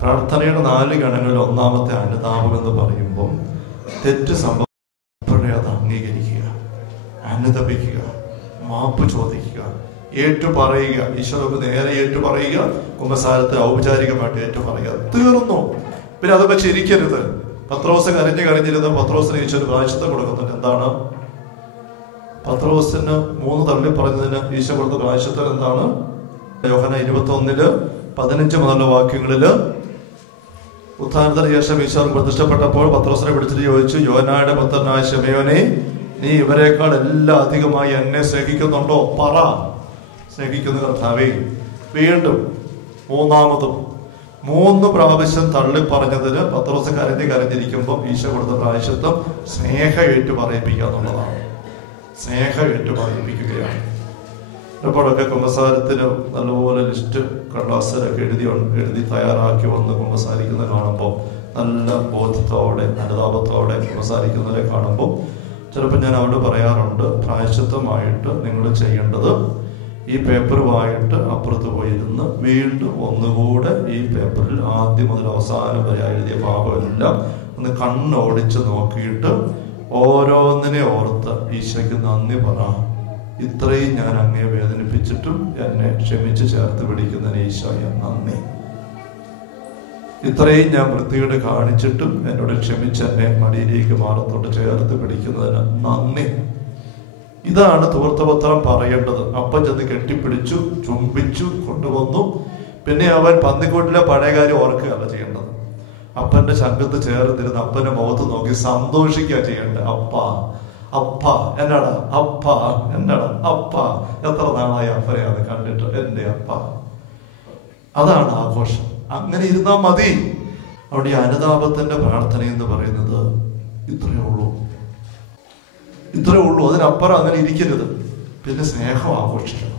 പ്രാർത്ഥനയുടെ നാല് ഗണങ്ങളിൽ ഒന്നാമത്തെ അനുതാപം എന്ന് പറയുമ്പോൾ തെറ്റ് സംഭവപ്പോഴേ അത് അംഗീകരിക്കുക അനുതപിക്കുക മാപ്പ് ചോദിക്കുക ഏറ്റു പറയുക ഈശോക്ക് നേരെ ഏറ്റു പറയുക കുമ്പസാരത്തിൽ ഔപചാരികമായിട്ട് ഏറ്റു പറയുക. തീർന്നു. പിന്നെ അത് വെച്ച് ഇരിക്കരുത് പത്രോസ് കരഞ്ഞു കരഞ്ഞിരുന്ന പത്രോസിന് ഈശ്വര ഒരു പ്രായശ്ചിത്തം കൊടുക്കുന്നുണ്ട്. എന്താണ്? പത്രോസിന് മൂന്ന് തള്ളി പറഞ്ഞതിന് ഈശോ കൊടുത്ത പ്രായശ്ചിത്തം എന്താണ്? യോഹന ഇരുപത്തി ഒന്നിൽ പതിനഞ്ച് മുതലുള്ള വാക്യങ്ങളിൽ ഉത്ഥാനത്തിന് ശേഷം ഈശ്വർ പ്രതിഷ്ഠപ്പെട്ടപ്പോൾ പത്രോസിനെ വിളിച്ചിട്ട് ചോദിച്ചു യോനായുടെ പുത്രനായ ശമയോനെ നീ ഇവരെക്കാൾ എല്ലാ അധികമായി എന്നെ സ്നേഹിക്കുന്നുണ്ടോ? പറ. സ്നേഹിക്കുന്ന കർത്താവേ. വീണ്ടും മൂന്നാമതും മൂന്ന് പ്രാവശ്യം തള്ളി പറഞ്ഞതിന് പത്രോസ് കരഞ്ഞ് കരഞ്ഞിരിക്കുമ്പോൾ ഈശോ കൊടുത്ത പ്രാവശ്യത്വം സ്നേഹ ഏറ്റു പറയിപ്പിക്കുക എന്നുള്ളതാണ്. സ്നേഹ ഏറ്റു പറയിപ്പിക്കുകയാണ് ഇപ്പോഴൊക്കെ കുമ്പസാരത്തിന് നല്ലപോലെ ലിസ്റ്റ് കടലാസിലൊക്കെ എഴുതി എഴുതി തയ്യാറാക്കി വന്ന് കുമ്പസാരിക്കുന്നത് കാണുമ്പോൾ നല്ല ബോധത്തോടെ അനുതാപത്തോടെ കുമ്പസാരിക്കുന്നവരെ കാണുമ്പോൾ ചിലപ്പോൾ ഞാൻ അവിടെ പറയാറുണ്ട് പ്രായശ്ചിത്തമായിട്ട് നിങ്ങൾ ചെയ്യേണ്ടത് ഈ പേപ്പറുമായിട്ട് അപ്പുറത്ത് പോയിരുന്ന് വീണ്ടും ഒന്നുകൂടെ ഈ പേപ്പറിൽ ആദ്യം മുതൽ അവസാനം വരെ എഴുതിയ പാപമെല്ലാം ഒന്ന് കണ്ണോടിച്ച് നോക്കിയിട്ട് ഓരോന്നിനെ ഓർത്ത് ഈശോയ്ക്ക് നന്ദി പറ ഇത്രയും ഞാൻ അങ്ങേ വേദനിപ്പിച്ചിട്ടും എന്നെ ക്ഷമിച്ച് ചേർത്ത് പിടിക്കുന്നതിന് ഈശോയെ നന്ദി. ഇത്രയും ഞാൻ വൃത്തിയോട് കാണിച്ചിട്ടും എന്നോട് ക്ഷമിച്ച് എന്നെ മടിയിലേക്ക് മാറത്തോട്ട് ചേർത്ത് പിടിക്കുന്നതിന് നന്ദി. ഇതാണ് തൂർത്തപത്രം പറയേണ്ടത്. അപ്പം ചെന്ന് കെട്ടിപ്പിടിച്ചു ചുംബിച്ചു കൊണ്ടുവന്നു. പിന്നെ അവൻ പന്നിക്കോട്ടിലെ പഴയ കാര്യം ഓർക്കുകയല്ല ചെയ്യേണ്ടത്. അപ്പന്റെ ശങ്കത്ത് ചേർത്തിരുന്ന് അപ്പന്റെ മുഖത്ത് നോക്കി സന്തോഷിക്കുക ചെയ്യേണ്ടത്. അപ്പ അപ്പ എന്നാടാ? അപ്പ എന്നാടാ? അപ്പ. എത്ര നാളായി അപ്പനെ അത് കണ്ടിട്ട് എന്റെ അപ്പ. അതാണ് ആഘോഷം. അങ്ങനെ ഇരുന്നാൽ മതി. അവിടെ അനുതാപത്തിന്റെ പ്രാർത്ഥന എന്ന് പറയുന്നത് ഇത്രയേ ഉള്ളൂ. ഇത്രയേ ഉള്ളൂ. അതിനപ്പുറം അങ്ങനെ ഇരിക്കരുത്. പിന്നെ സ്നേഹം ആഘോഷിക്കണം.